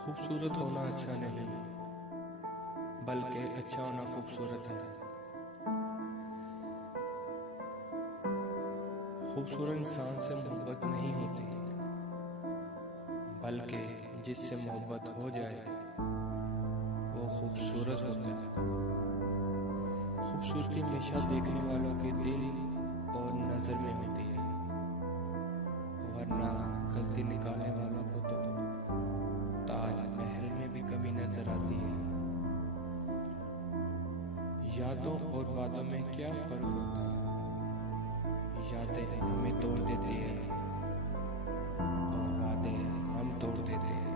खूबसूरत होना अच्छा नहीं, बल्कि अच्छा होना खूबसूरत है। खूबसूरत इंसान से मोहब्बत नहीं होती, बल्कि जिससे मोहब्बत हो जाए वो खूबसूरत होता है। खूबसूरती हमेशा देखने वालों के दिल और नज़र में होती है, वरना गलती निकालने वालों को तो ताज महल में भी कमी नजर आती है। यादों और वादों में क्या फर्क होता है? यादें हमें तोड़ देती है और वादे हम तोड़ देते हैं।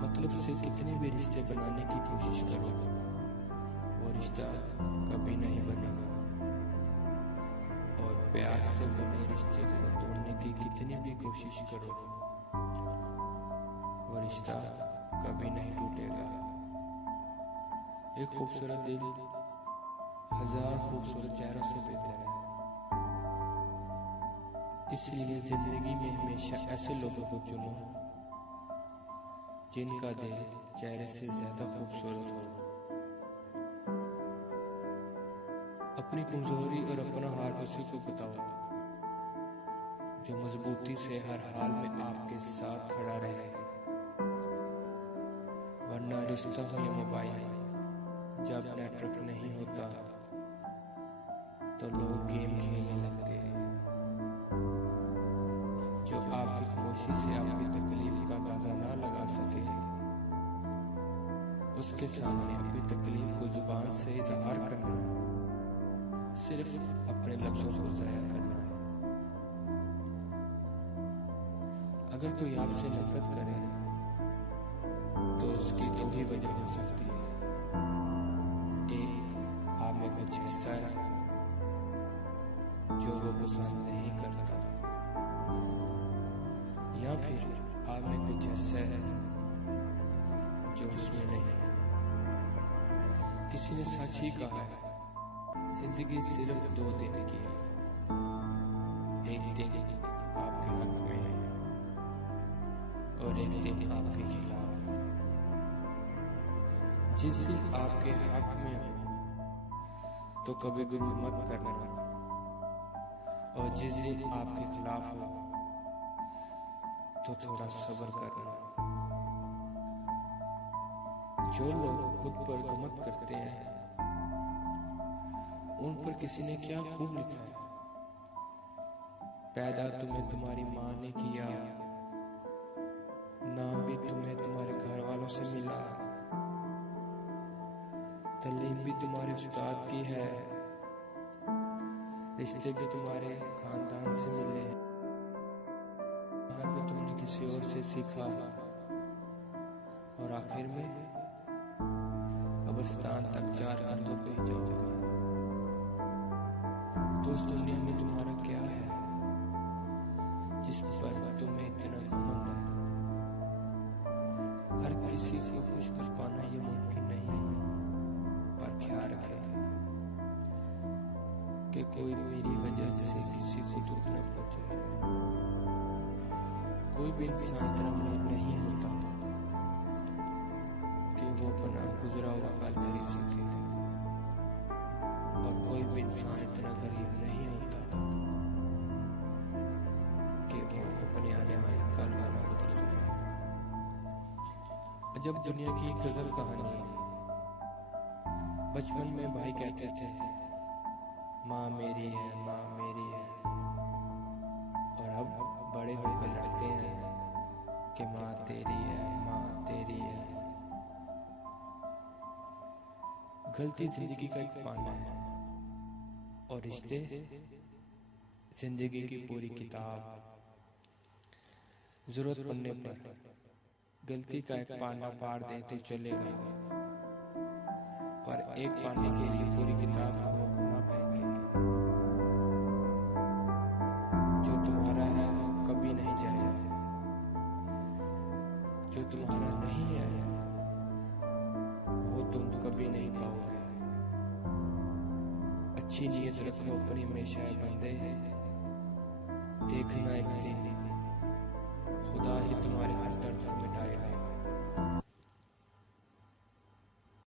मतलब से कितने भी रिश्ते बनाने की कोशिश करो, वो रिश्ता कभी नहीं बनेगा। और प्यार से बने रिश्ते को तोड़ने की कितनी भी कोशिश करो, वो रिश्ता कभी नहीं टूटेगा। एक खूबसूरत दिल हजार खूबसूरत चेहरों से बेहतर है। इसलिए जिंदगी में हमेशा ऐसे लोगों को चुनो जिनका दिल चेहरे से ज्यादा खूबसूरत हो। अपनी कमजोरी और अपना हार उसी को बताओ जो मजबूती से हर हाल में आपके साथ खड़ा रहे। वरना रिश्ता हो या मोबाइल, जब नेटवर्क नहीं होता तो लोग गेम खेलने लगते हैं। जो आपकी खामोशी से आपकी तकलीफ का अंदाजा ना लगा सके, उसके सामने अपनी तकलीफ को जुबान से इजहार करना सिर्फ अपने लफ्जों को जाया करना है। अगर कोई आपसे नफरत करे तो उसकी दो ही वजह हो सकती है। एक, आप में कुछ ऐसा है जो वो पसंद नहीं करता, या फिर आप में कुछ ऐसा है जो उसमें नहीं। किसी ने सच ही कहा है, जिंदगी सिर्फ 2 दिन की है। एक दिन आपके हक में है और एक दिन आपके खिलाफ। जिस दिन आपके हक में हो तो कभी गुरूर मत करना, और जिस दिन आपके खिलाफ हो तो थोड़ा सब्र करना। जो लोग खुद पर घमंड करते हैं, उन पर किसी ने क्या खूब लिखा है। पैदा तुम्हें तुम्हारी माँ ने किया, नाम भी तुम्हें तुम्हारे घर वालों से मिला, तालीम भी तुम्हारे उस्ताद की है, रिश्ते भी तुम्हारे खानदान से मिले, अगर भी तुमने किसी और से सीखा, और आखिर में कब्रिस्तान तक 4 कंधों पे ही जाओगे। तो इस दुनिया में तुम्हारा क्या है जिस पर तुम्हें इतना घमंड है? हर किसी को खुश कर पाना ये मुमकिन नहीं है, पर ख्याल रखें कि कोई मेरी वजह से किसी को दुख न पहुंचे। कोई भी इंसान इतना अमीर नहीं होता कि वो अपना गुजरा हुआ पल खरीद सके, और कोई भी इंसान इतना गरीब नहीं होता कि वो अपने आने वाले कल का ना बदल सके। जब दुनिया की एक गजल कहानी है। बचपन में भाई कहते थे माँ मेरी है, माँ मेरी है, और अब बड़े होकर लड़ते हैं कि माँ तेरी है, माँ तेरी है। गलती जिंदगी का एक पाना है, और रिश्ते जिंदगी की पूरी किताब। जरूरत पड़ने पर गलती का एक पाना फाड़ दें तो चलेगा, पर एक पाने के लिए पूरी किताब को ना फेंकेंगे। जो तुम्हारा है कभी नहीं जाएगा, जो तुम्हारा नहीं है वो तुम कभी नहीं पाओगे। अच्छी नीयत रखो अपनी हमेशा बंदे, देखना एक दिन